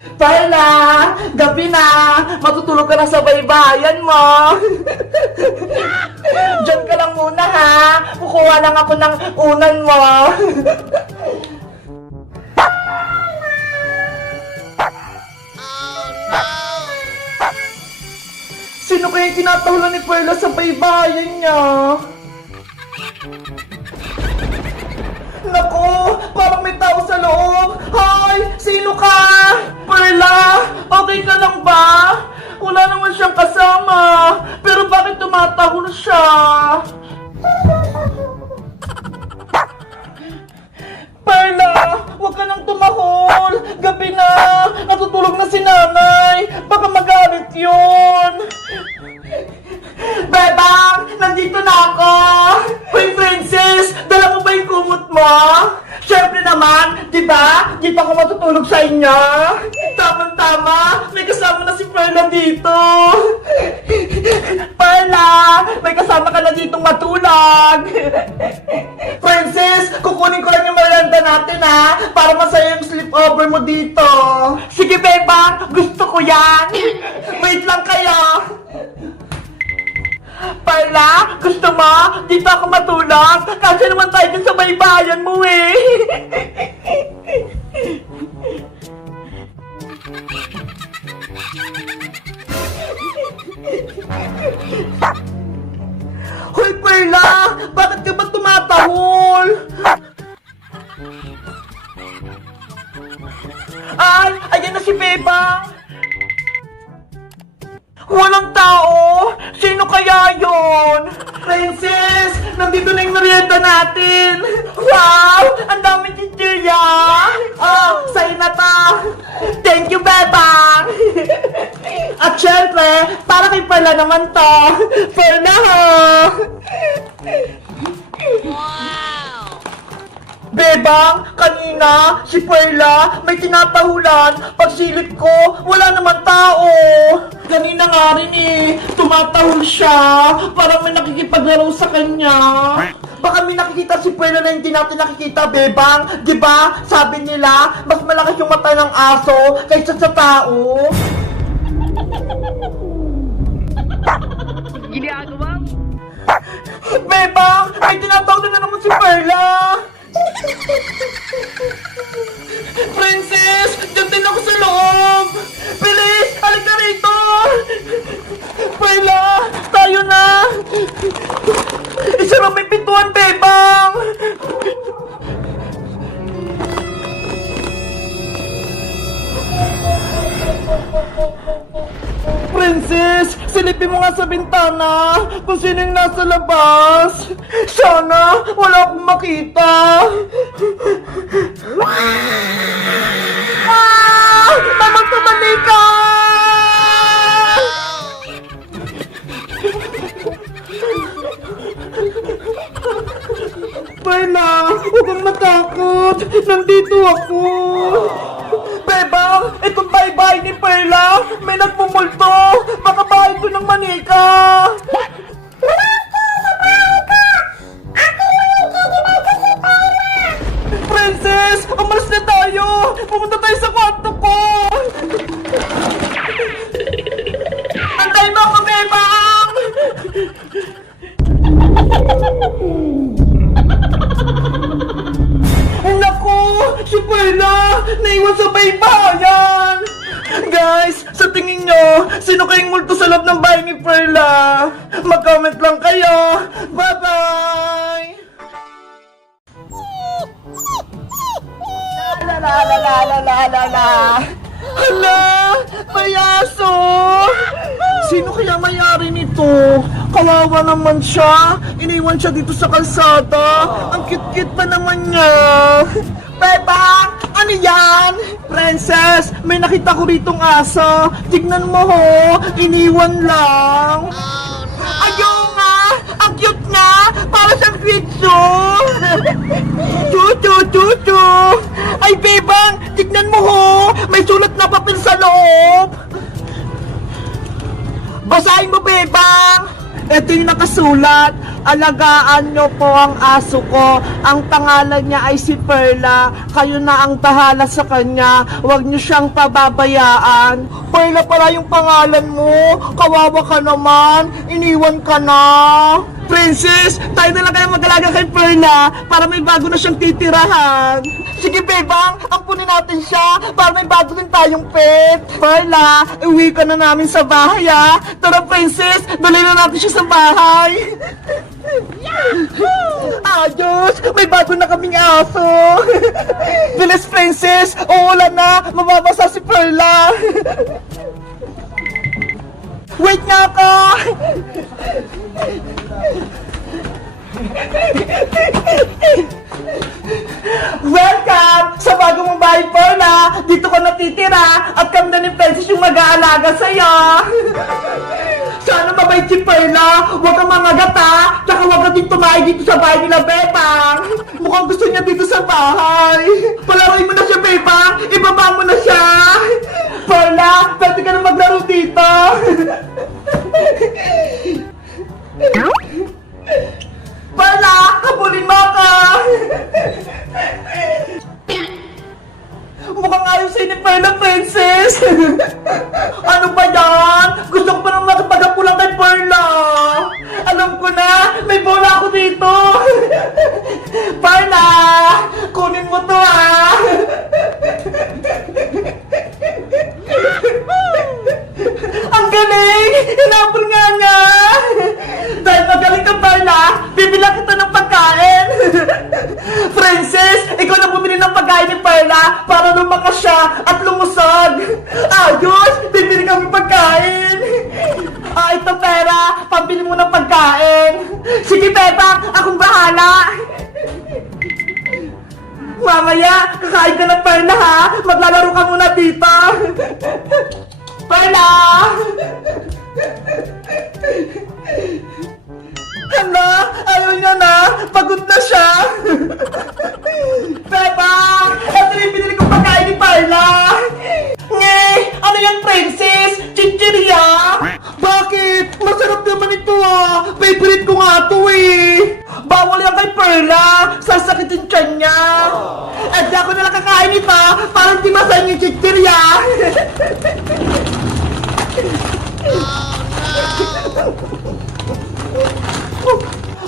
Paula, gabi na. Matutulog ka na sa baybayan mo. Diyan ka lang muna ha. Kukuha lang ako ng unan mo. Sino kaya tinatahulan ni Perla sa baybayan niya? Naku, parang may tao sa loob. Hoy, sino ka? Perla, okay ka lang ba? Wala naman siyang kasama. Pero bakit tumatahol siya? Perla, huwag ka nang tumahol. Gabi na, natutulog na si nanay. Baka magalit yun. Bebang, nandito na ako. Hoy, Princess, dala mo ba yung kumot mo? Siyempre naman, di ba? Di pa ako matutulog sa inyo. Tama-tama, may kasama na si Perla dito. Perla, may kasama ka na ditong matulog. Princess, kukunin ko lang yung merienda natin ha, para masaya yung sleepover mo dito. Sige, Bebang, gusto ko yan. Wait lang kayo. Perla, gusto mo? Dito ako matulog. Kasi naman tayo dun sa baybayan mo eh. Hoy, Perla! Bakit ka ba tumatahol? Ay! Ayan na si Bebang! Walang tao! Sino kaya yon? Princess! Nandito na yung merienda natin! Wow! Ang dami chichirya! Oh, sa'yo na to! Thank you, Bebang! At syempre, para kay Perla naman to! Perla ho! Bebang, kanina, si Perla, may tinatahulan. Pagsilip ko, wala naman tao. Kanina nga rin eh, tumatahol siya. Parang may nakikipaglaro sa kanya. Baka may nakikita si Perla na hindi natin nakikita, Bebang. Diba, sabi nila, mas malakas yung mata ng aso kaysa sa tao. Ginagawa mo? Bebang, may tinatawag na naman si Perla. Princess! Diyan din ako sa loob! Bilis! Halika rito! Perla! Tayo na! Isara may pintuan, Bebang! Princess! Silipin mo nga sa bintana kung sino yung nasa labas! Sana wala akong makita! Ah! Mamagpabali ka! Perla! Huwag kang matakot! Nandito ako! Bebang! Itong bahay-bahay ni Perla! May nagmumulto! Baka bahay ko ng manika! Princess! Umalis na tayo! Pumunta tayo sa kwarto ko! Antay mo ako, Bebang! Naku! Si Perla! Naiwan sa baybayan! Guys, sa tingin nyo, sino kayong multo sa loob ng bahay ni Perla? Mag-comment lang kayo! Bye-bye! La la la la la la la la! Hala! May aso! Sino kaya may-ari nito? Kawawa naman siya! Iniwan siya dito sa kalsada! Ang cute-cute pa naman niya! Bebang! Ano yan? Princess! May nakita ko ritong aso! Tignan mo ho! Iniwan lang! Ayaw nga! Ang cute nga! Para siyang pizzo! Chu-chu-chu-chu! Ay, Bebang! Tignan mo ho! May sulat na papel sa loob! Basahin mo, Bebang! Ito yung nakasulat, alagaan nyo po ang aso ko. Ang pangalan niya ay si Perla. Kayo na ang bahala sa kanya. Huwag nyo siyang pababayaan. Perla pala yung pangalan mo. Kawawa ka naman. Iniwan ka na. Princess, tayo na lang kaya mag-alaga kay Perla para may bago na siyang titirahan. Sige, Bebang, ampunin natin siya para may bago din tayong pet. Perla, uwi ka na namin sa bahay, ha? Tara, Princess, dali na natin siya sa bahay. Ayos, may bago na kaming aso. Bilis, Princess, uulan na, mababasa si Perla. Wait nga ka! Welcome sa bago mong bahay, Perla! Dito ka natitira at kami na ni Princess yung mag-aalaga sa'yo! Sana mabait si Perla! Huwag kang mangagat, ha! Tsaka huwag ka din tumahay dito sa bahay nila, Bebang! Mukhang gusto niya dito sa bahay! Palaroin mo na siya, Bebang! Ibaba mo na siya! Perla, pwede ka na maglaro dito! Perla, habulin mo ako! Mukhang ayos sa'yo ni Perla, Princess! Ano ba yan? Gusto ko pa nang makapagapulang kay Perla! Alam ko na, may bola ako dito! Perla, kunin mo to, ha! Ang galing! Hinapol nga niya! Dahil magaling ka, Perla, bibilang kita ng pagkain! Princess, ikaw na bumili ng pagkain ni Perla para lumakas siya at lumusog! Ayos! Bibili kami pagkain! Ito pera! Pambili mo ng pagkain! Sige, Bebang! Akong bahala! Mamaya, kakain ka ng Perla, ha? Maglalaro ka muna dito! Perla! Hala, ayaw niya na! Pagod na siya! Bebang! Ito yung binili kong pagkain ni Perla! Nge! Ano yan, Princess? Chichirya? Bakit? Masarap naman ito, ah! Favorite ko nga ito, eh! Bawal yan kay Perla! Sasakitin siya niya! Eh, di ako nalang kakain ito para hindi masayin yung chichirya!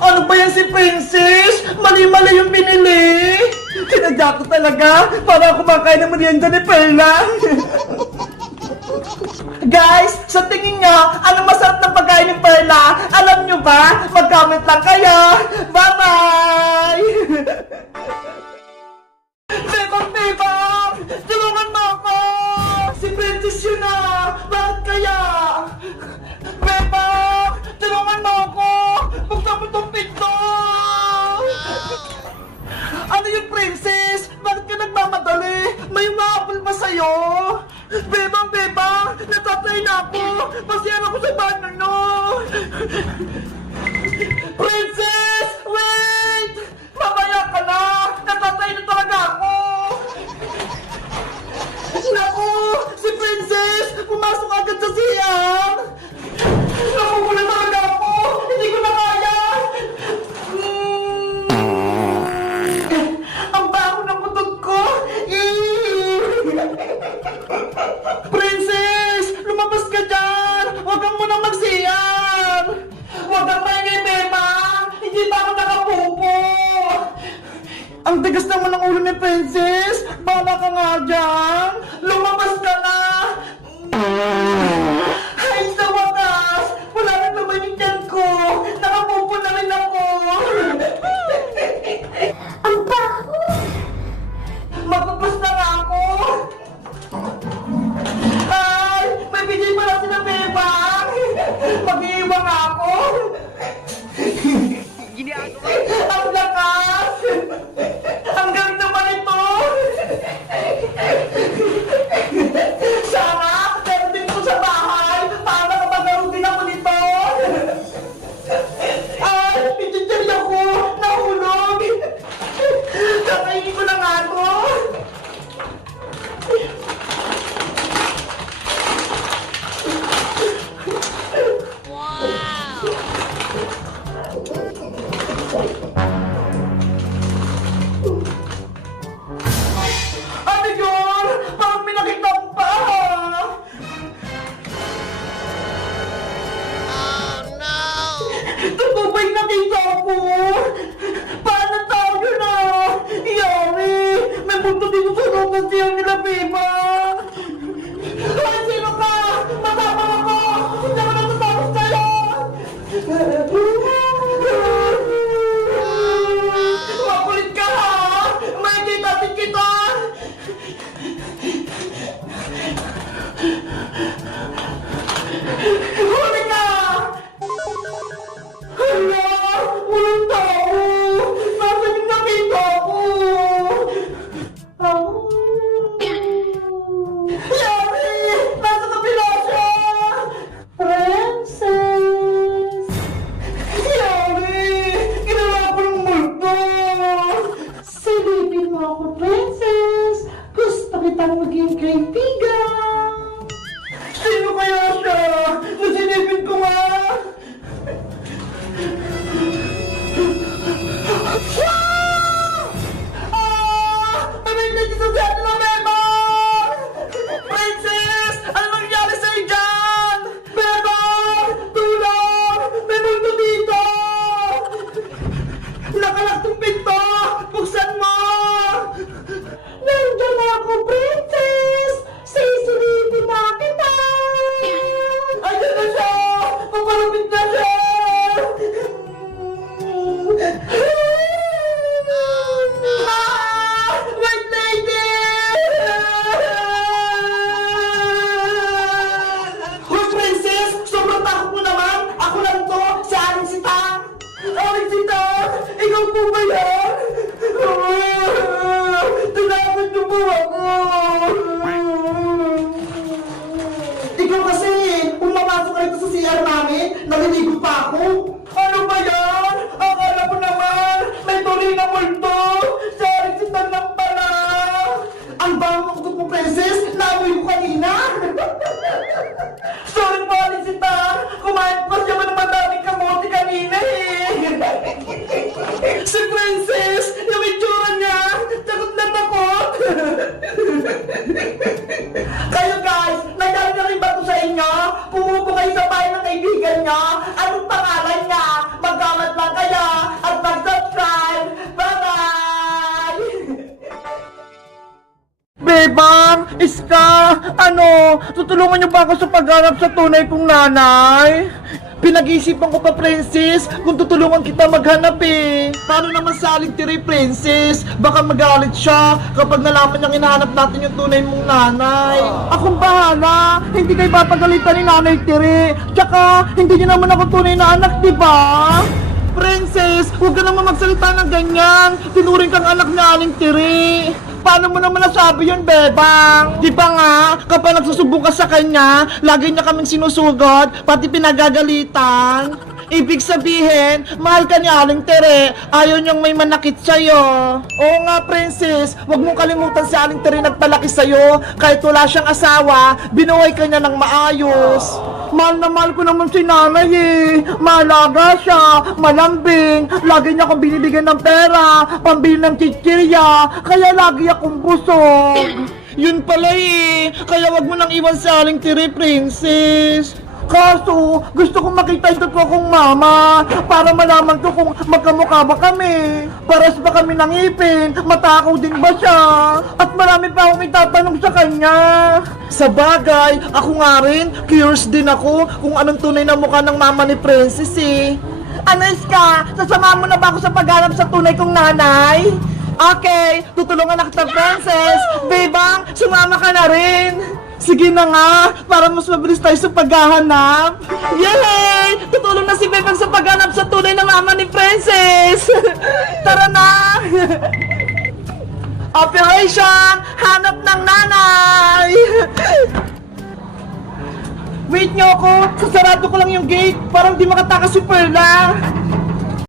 Ano ba yan si Princess? Mali-mali yung binili! Sinadya ko talaga para kumakain ng merienda ni Perla! Guys, sa tingin nyo, ano masarap na pagkain ni Perla? Alam nyo ba? Mag-comment lang kayo! Bye-bye! Bebang! Tulungan mo ako! Si Princess yun na! Bakit kaya? Bebang! Tulungan mo ako! Buksan mo itong pinto! Ano yung Princess? Bakit ka nagmamadali? May umahapol pa sa'yo? Bebang! Natatay na ako! Pasiyan ako sa banner, no! Princess! Wait! Mamaya ka na! Natatay na talaga ako! Naku! Si Princess! Pumasok agad sa siyang! Naku, wala talaga ako! Hindi ko na kaya! Ang baho ng butog ko! Princess! Lumabas ka dyan! Huwag kang munang magsiyar! Huwag kang maingay, Bebang! Hindi pa ako nakapupo! Ang tigas naman ng ulo ni Princess! Bala ka nga dyan! Lumabas ka na! Ay, sa wakas! Wala na naman yung tiyan ko! Nakapupo na rin ako! Ang baho! Magpapos na nga ako! Ay! May bigay pala sila, Bebang! Mag-iiwang ako! Ang lakas! Ang galing naman ito! Ikaw kasi, pumamasok ka rito sa CR namin, naliligo pa ako. Ano ba yan? Akala ko naman, may tuloy na multo. Sorry, si Tan lang pala. Ang bango ko po, princess. Naamoy ko kanina. Sorry po, Alicita. Kumain po siya ng madaming kamote kanina eh. Si princess, yung itsura niya, takot na takot. Kayo guys, nangyari na rin ba ito sa inyo? Pumupo kayo sa bahay ng kaibigan niyo. Anong pangalan niya? Mag-comment lang kayo at mag-subscribe. Bye-bye! Bebang! Iska! Ano? Tutulungan niyo ba ako sa pagharap sa tunay kong nanay? Pinag-iisipan ko pa, princess, kung tutulungan kita maghanap eh. Paano naman sa Aling Tiri, princess? Baka magalit siya kapag nalaman niyang hinahanap natin yung tunay mong nanay. Akong bahala. Hindi kayo papagalitan ni Nanay Tiri. Tsaka, hindi niyo naman ako tunay na anak, di ba? Princess, huwag ka naman magsalita ng ganyan. Tinuring kang anak ni Aling Tiri. Paano mo naman nasabi yun, Bebang? Di ba nga, kapag nagsusubok ka sa kanya, lagi niya kaming sinusugod, pati pinagagalitan. Ibig sabihin, mahal ka ni Aling Tere, ayaw niyang may manakit sa'yo. Oo nga, princess, huwag mong kalimutan si Aling Tere nagpalaki sa'yo. Kahit wala siyang asawa, binuhay ka niya ng maayos. Mahal na mahal ko naman si nanay eh. Maalaga siya, malambing, lagi niya akong binibigyan ng pera, pambili ng chichirya, kaya lagi akong busog. Yun pala eh, kaya wag mo nang iwan sa Aling Tiri, princess. Kaso, gusto kong makita yung totoo kong mama para malaman ko kung magkamukha ba kami. Pares ba kami ng ipin? Matakaw din ba siya? At marami pa akong itatanong sa kanya. Sa bagay, ako nga rin, curious din ako kung anong tunay na mukha ng mama ni Princess eh. Ano Iska? Sasamahan mo na ba ako sa paghanap sa tunay kong nanay? Okay, tutulungan na kita, Princess. Bebang, sumama ka na rin. Sige na nga, para mas mabilis tayo sa paghahanap. Yay! Tutulong na si Bebang sa paghanap sa tunay na mama ni Princess. Tara na! Operation! Hanap ng nanay! Wait nyo ako! Sasarado ko lang yung gate, parang di makatakas si Perla.